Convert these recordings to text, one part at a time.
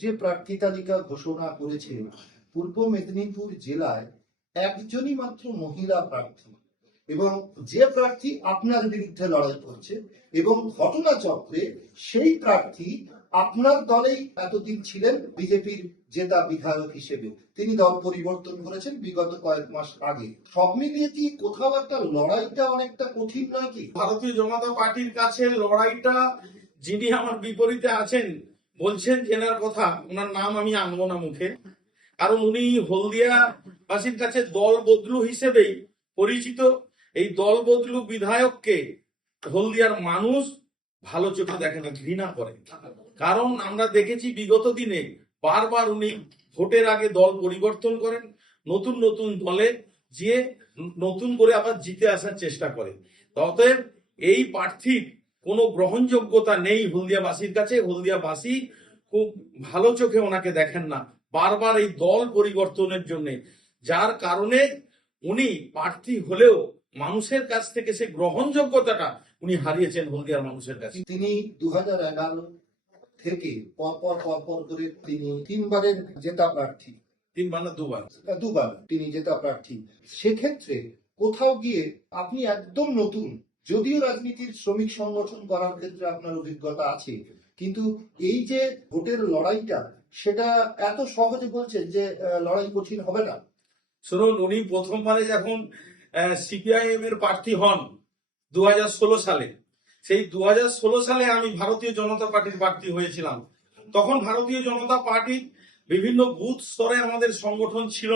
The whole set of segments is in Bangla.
যে প্রার্থী তালিকা ঘোষণা করেছে, পূর্ব মেদিনীপুর জেলায় একজনই মাত্র মহিলা প্রার্থী, এবং যে প্রার্থী আপনার বিরুদ্ধে লড়াই করছে, এবং ঘটনাচক্রে সেই প্রার্থী আপনার দলেই এতদিন ছিলেন বিজেপির জেতা বিধায়ক হিসেবে। তিনি দল পরিবর্তন করেছেন বিগত কয়েক মাস আগে। সব মিলিয়ে কি কোথাও একটা লড়াইটা অনেকটা কঠিন নয় কি? ভারতীয় জনতা পার্টির কাছে লড়াইটা, যিনি আমার বিপরীতে আছেন বলছেন জেনার কথা, ওনার নাম আমি আনবো না মুখে, কারণ উনি হলদিয়াবাসীর কাছে দল বদলু হিসেবেই পরিচিত। এই দল বদলু বিধায়ককে হলদিয়ার মানুষ ভালো চোখে দেখে না, ঘৃণা করে। কারণ আমরা দেখেছি বিগত দিনে বারবার উনি ভোটের আগে দল পরিবর্তন করেন, নতুন নতুন দলে যে নতুন করে আবার জিতে আসার চেষ্টা করে। অতএব এই প্রার্থীর কোনো গ্রহণযোগ্যতা নেই হলদিয়াবাসীর কাছে। হলদিয়াবাসী খুব ভালো চোখে ওনাকে দেখেন না, বারবার এই দল পরিবর্তনের জন্য, যার কারণে উনি প্রার্থী হলেও মানুষের কাছ থেকে সে গ্রহণযোগ্যতাটা উনি হারিয়েছেন হলদিয়ার মানুষের কাছে। তিনি 2011 থেকে পরপর করে তিনি তিনবারের জেতা প্রার্থী। দুবার তিনি জেতা প্রার্থী। সেক্ষেত্রে কোথাও গিয়ে আপনি একদম নতুন, যদিও রাজনীতির শ্রমিক সংগঠন করার ক্ষেত্রে আপনার অভিজ্ঞতা আছে, কিন্তু এই যে ভোটের লড়াইটা, সেটা এত সহজে বলছেন যে লড়াই কঠিন হবে না। শুনুন, উনি প্রথমবারে যখন সিপিআইএম এর প্রার্থী হন 2016 সালে, সেই 2016 সালে আমি ভারতীয় জনতা পার্টির প্রার্থী হয়েছিলাম। তখন ভারতীয় জনতা পার্টির বিভিন্ন বুথ স্তরে আমাদের সংগঠন ছিল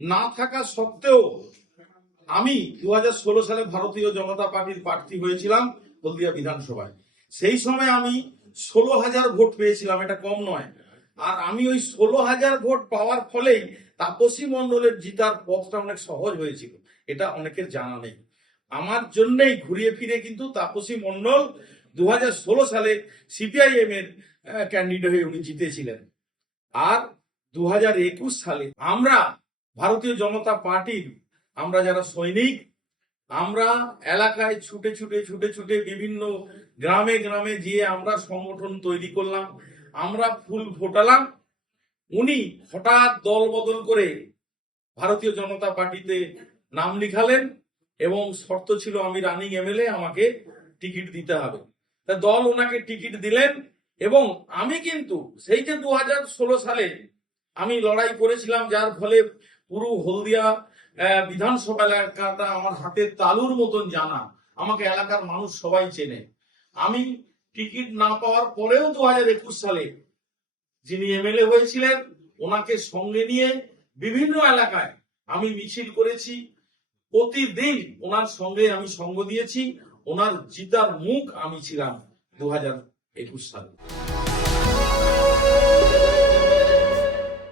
না থাকা সত্ত্বেও আমি 2016 সালে ভারতীয় জনতা পার্টির প্রার্থী হয়েছিলাম হলদিয়া বিধানসভায়। সেই সময় আমি 16,000 ভোট পেয়েছিলাম, এটা কম নয়। আর আমি ওই 16,000 ভোট পাওয়ার ফলেই তাপসী মণ্ডলের জিতার পথটা অনেক সহজ হয়েছিল, এটা অনেকের জানা নেই। আমার জন্যই ঘুরিয়ে ফিরে কিন্তু তাপসী মণ্ডল 2016 সালে সিপিআইএম এর ক্যান্ডিডেট হয়ে উনি জিতেছিলেন। আর 2021 সালে আমরা ভারতীয় জনতা পার্টির আমরা যারা সৈনিক, আমরা এলাকায় ছুটে ছুটে বিভিন্ন গ্রামে গ্রামে গিয়ে আমরা সংগঠন তৈরি করলাম, আমরা ফুল ফোটালাম। উনি হঠাৎ দল বদল করে ভারতীয় জনতা পার্টিতে নাম লিখালেন, এবং শর্ত ছিল আমি রানিং এমএলএ, আমাকে টিকিট দিতে হবে। তা দল ওনাকে টিকিট দিলেন, এবং আমি কিন্তু সেই যে 2016 সালে আমি লড়াই করেছিলাম, যার ফলে পুরো হলদিয়া বিধানসভা এলাকাটা আমার হাতের তালুর মতন জানা, আমাকে এলাকার মানুষ সবাই চেনে। আমি টিকিট না পাওয়ার পরেও 2021 সালে যিনি এমএলএ হয়েছিলেন ওনাকে সঙ্গে নিয়ে বিভিন্ন এলাকায় আমি মিছিল করেছি, প্রতিদিন ওনার সঙ্গে আমি সঙ্গ দিয়েছি। ওনার জিতার মুখ আমি ছিলাম 2021 সালে।